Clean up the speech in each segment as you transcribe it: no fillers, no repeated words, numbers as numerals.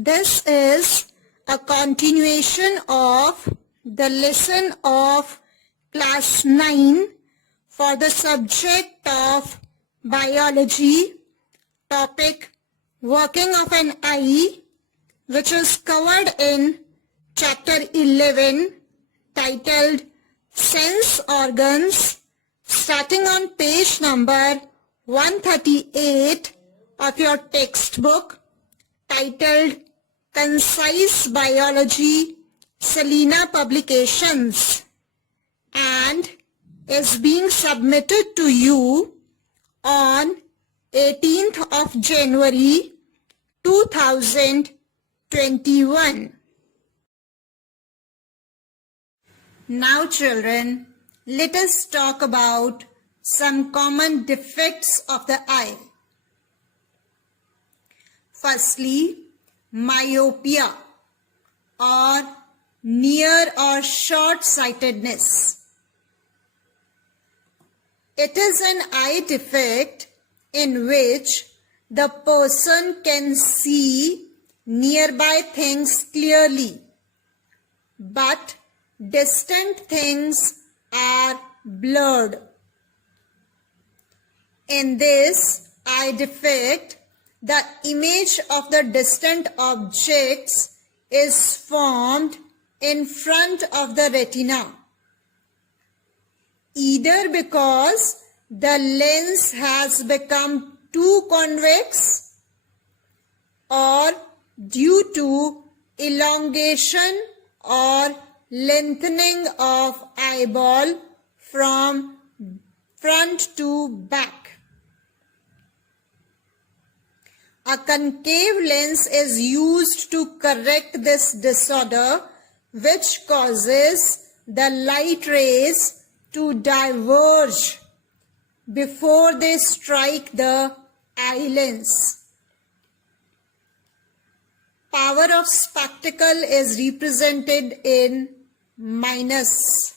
This is a continuation of the lesson of class 9 for the subject of biology, topic working of an eye, which is covered in chapter 11 titled Sense Organs, starting on page number 138 of your textbook titled Concise Biology, Selena Publications, and is being submitted to you on 18th of January 2021. Now children, let us talk about some common defects of the eye. Firstly, myopia or near or short-sightedness. It is an eye defect in which the person can see nearby things clearly, but distant things are blurred. In this eye defect, the image of the distant objects is formed in front of the retina, either because the lens has become too convex or due to elongation or lengthening of eyeball from front to back. A concave lens is used to correct this disorder, which causes the light rays to diverge before they strike the eye lens. Power of spectacle is represented in minus.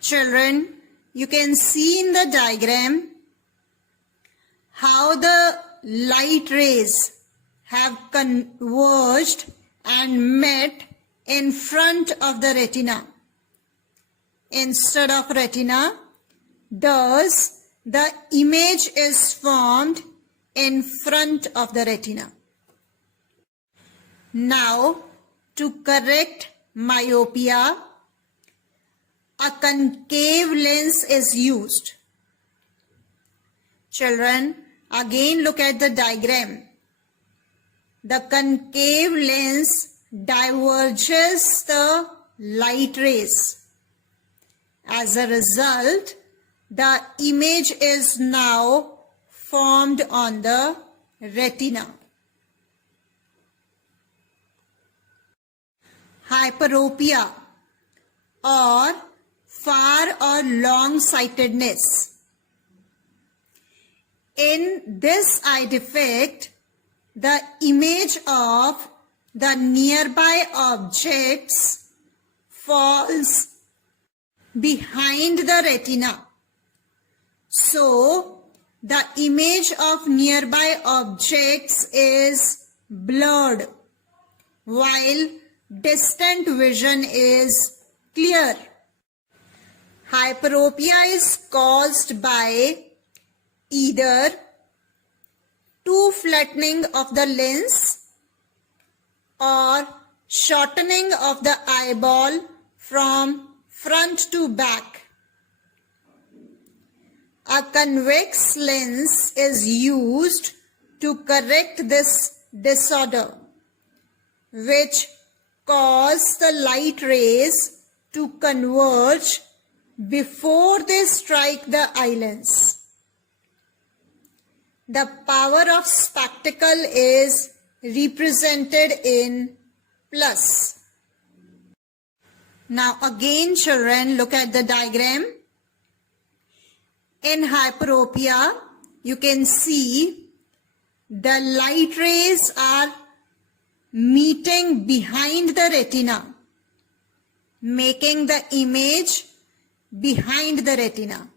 Children, you can see in the diagram how the light rays have converged and met in front of the retina. Instead of retina, thus the image is formed in front of the retina. Now, to correct myopia, a concave lens is used. Children, again look at the diagram. The concave lens diverges the light rays. As a result, the image is now formed on the retina. Hyperopia or far or long-sightedness. In this eye defect, the image of the nearby objects falls behind the retina. So, the image of nearby objects is blurred, while distant vision is clear. Hyperopia is caused by either too flattening of the lens or shortening of the eyeball from front to back. A convex lens is used to correct this disorder, which cause the light rays to converge before they strike the eye lens. The power of spectacle is represented in plus. Now again children, look at the diagram. In hyperopia, you can see the light rays are meeting behind the retina, making the image behind the retina.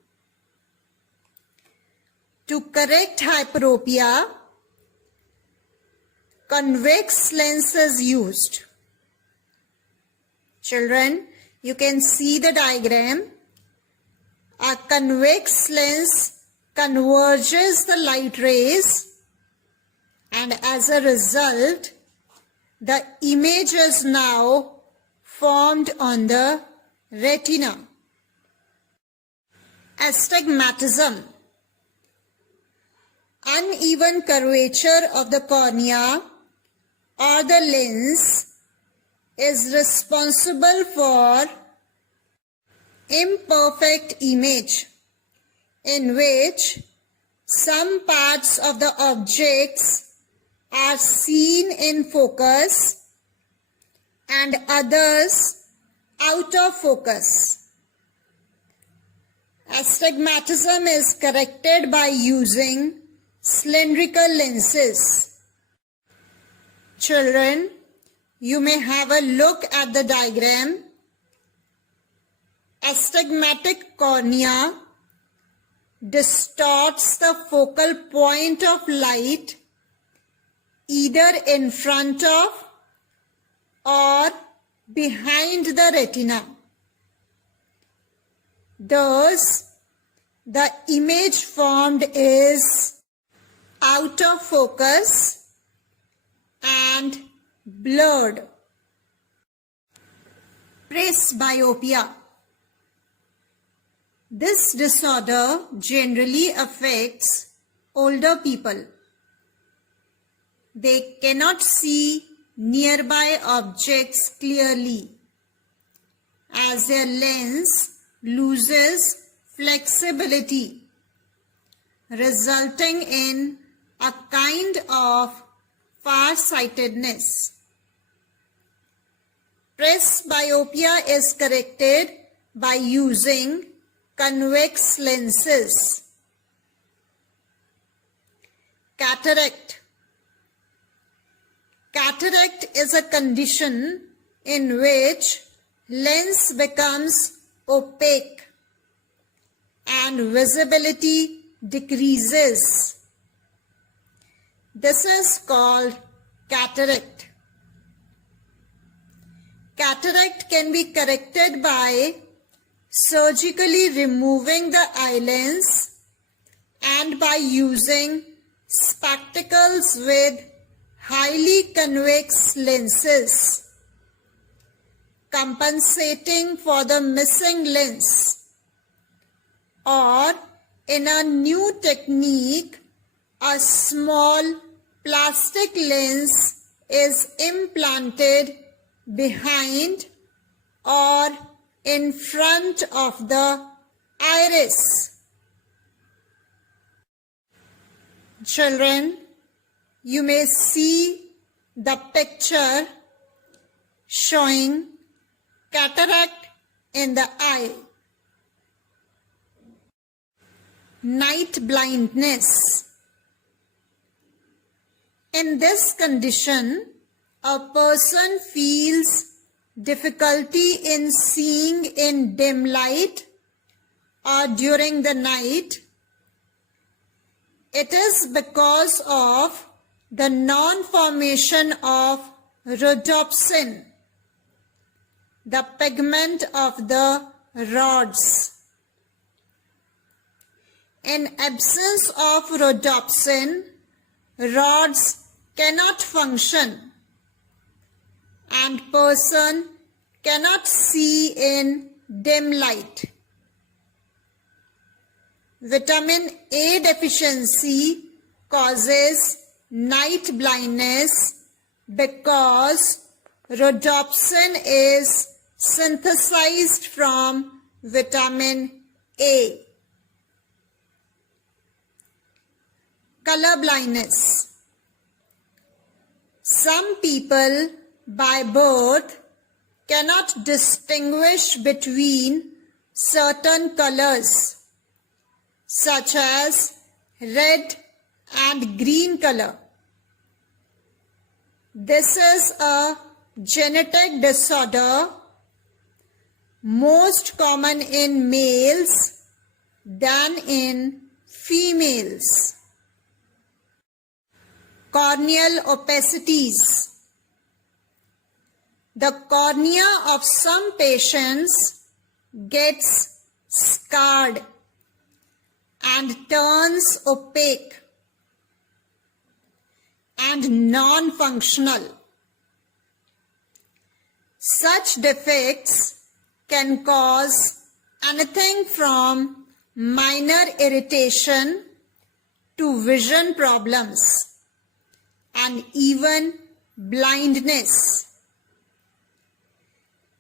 To correct hyperopia, convex lens is used. Children, you can see the diagram. A convex lens converges the light rays, and as a result, the image is now formed on the retina. Astigmatism. Uneven curvature of the cornea or the lens is responsible for imperfect image, in which some parts of the objects are seen in focus and others out of focus. Astigmatism is corrected by using cylindrical lenses. Children, you may have a look at the diagram. Astigmatic cornea distorts the focal point of light either in front of or behind the retina. Thus, the image formed is out of focus and blurred. Presbyopia. This disorder generally affects older people. They cannot see nearby objects clearly as their lens loses flexibility, resulting in a kind of farsightedness. Presbyopia is corrected by using convex lenses. Cataract. Cataract is a condition in which lens becomes opaque and visibility decreases. This is called cataract. Cataract can be corrected by surgically removing the eye lens and by using spectacles with highly convex lenses, compensating for the missing lens, or in a new technique, a small plastic lens is implanted behind or in front of the iris. Children, you may see the picture showing cataract in the eye. Night blindness. In this condition, a person feels difficulty in seeing in dim light or during the night. It is because of the non-formation of rhodopsin, the pigment of the rods. In absence of rhodopsin, rods cannot function and person cannot see in dim light. Vitamin A deficiency causes night blindness because rhodopsin is synthesized from vitamin A. Color blindness. Some people by birth cannot distinguish between certain colors such as red and green color. This is a genetic disorder most common in males than in females. corneal opacities. The cornea of some patients gets scarred and turns opaque and non-functional. Such defects can cause anything from minor irritation to vision problems and even blindness.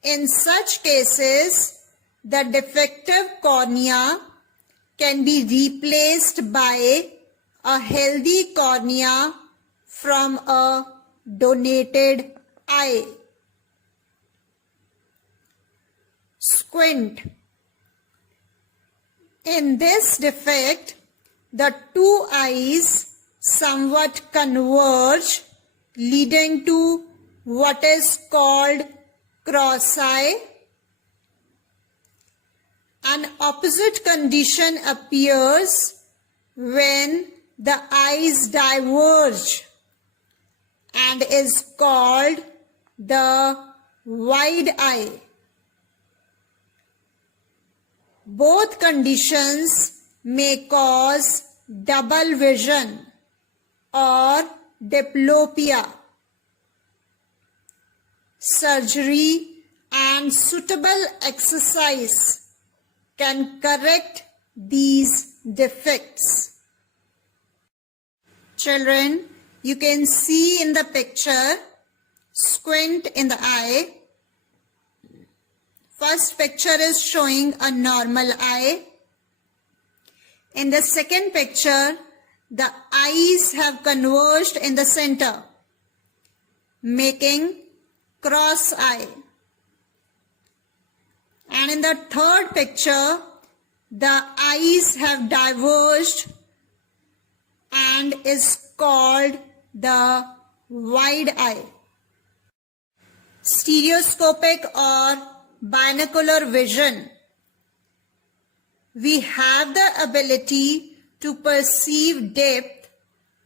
In such cases, the defective cornea can be replaced by a healthy cornea from a donated eye. Squint. In this defect, the two eyes somewhat converge, leading to what is called cross eye. An opposite condition appears when the eyes diverge and is called the wide eye. Both conditions may cause double vision or diplopia. Surgery and suitable exercise can correct these defects. Children, you can see in the picture squint in the eye. First picture is showing a normal eye. In the second picture, the eyes have converged in the center, making cross eye. And in the third picture, the eyes have diverged and is called the wide eye. Stereoscopic or binocular vision. We have the ability to perceive depth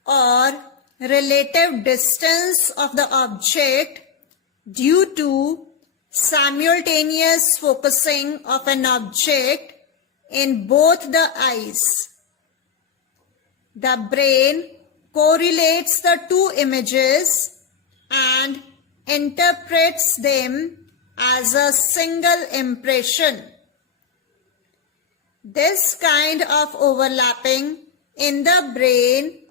or relative distance of the object due to simultaneous focusing of an object in both the eyes. The brain correlates the two images and interprets them as a single impression. This kind of overlapping in the brain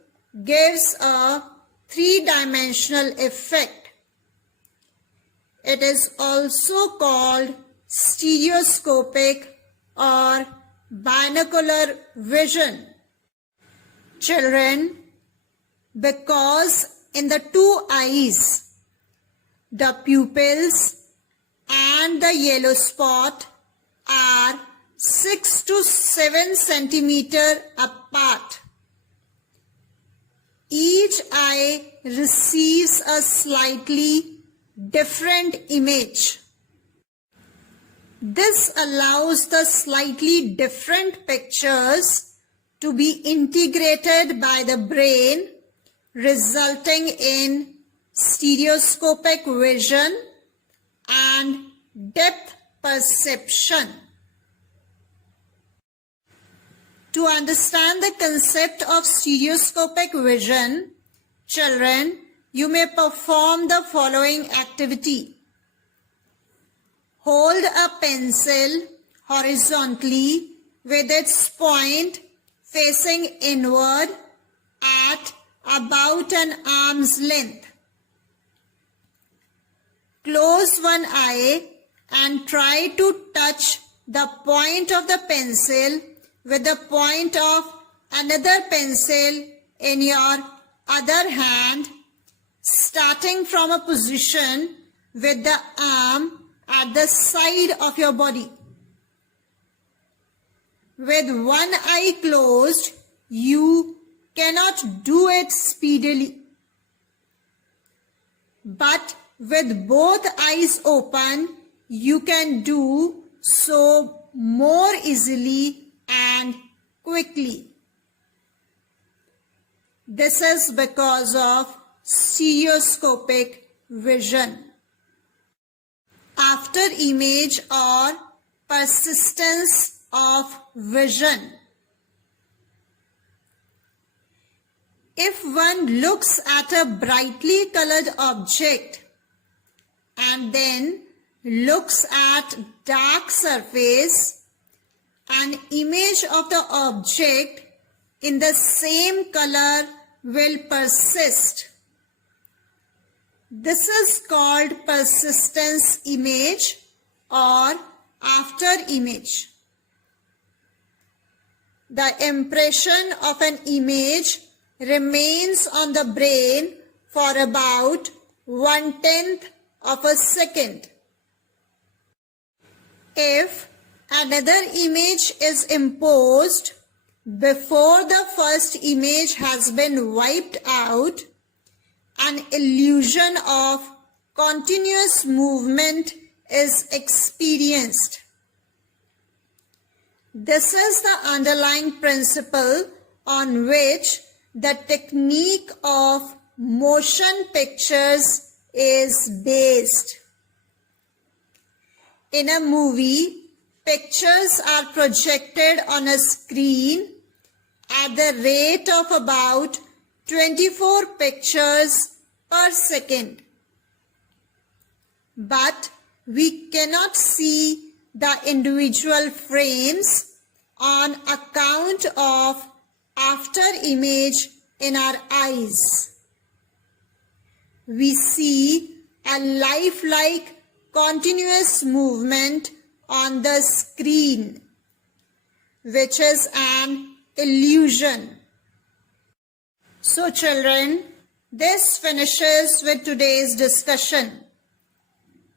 gives a three-dimensional effect. It is also called stereoscopic or binocular vision. Children, because in the two eyes, the pupils and the yellow spot are 6 to 7 centimeters apart. Each eye receives a slightly different image. This allows the slightly different pictures to be integrated by the brain, resulting in stereoscopic vision and depth perception. To understand the concept of stereoscopic vision, children, you may perform the following activity. Hold a pencil horizontally with its point facing inward at about an arm's length. Close one eye and try to touch the point of the pencil with the point of another pencil in your other hand, starting from a position with the arm at the side of your body. With one eye closed, you cannot do it speedily. But with both eyes open, you can do so more easily and quickly. This is because of stereoscopic vision. After image or persistence of vision. If one looks at a brightly colored object and then looks at dark surface, an image of the object in the same color will persist. This is called persistence image or after image. The impression of an image remains on the brain for about 1/10 of a second. If another image is imposed before the first image has been wiped out, an illusion of continuous movement is experienced. This is the underlying principle on which the technique of motion pictures is based. In a movie, pictures are projected on a screen at the rate of about 24 pictures per second. But we cannot see the individual frames on account of after image in our eyes. We see a lifelike continuous movement on the screen, which is an illusion. So children, this finishes with today's discussion.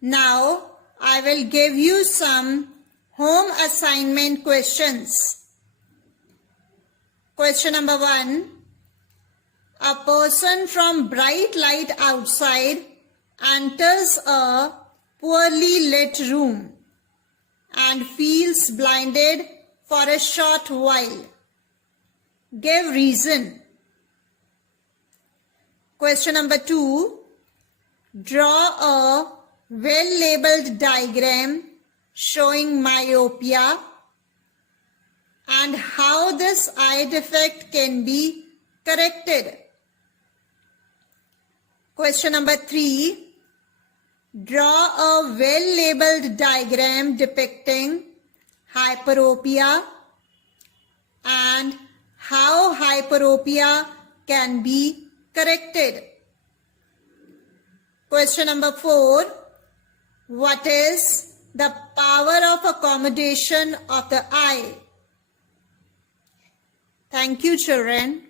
Now I will give you some home assignment questions. Question number 1. A person from bright light outside enters a poorly lit room and feels blinded for a short while. Give reason. Question number 2. Draw a well-labeled diagram showing myopia and how this eye defect can be corrected. Question number 3. Draw a well-labeled diagram depicting hyperopia and how hyperopia can be corrected. Question number 4. What is the power of accommodation of the eye? Thank you, children.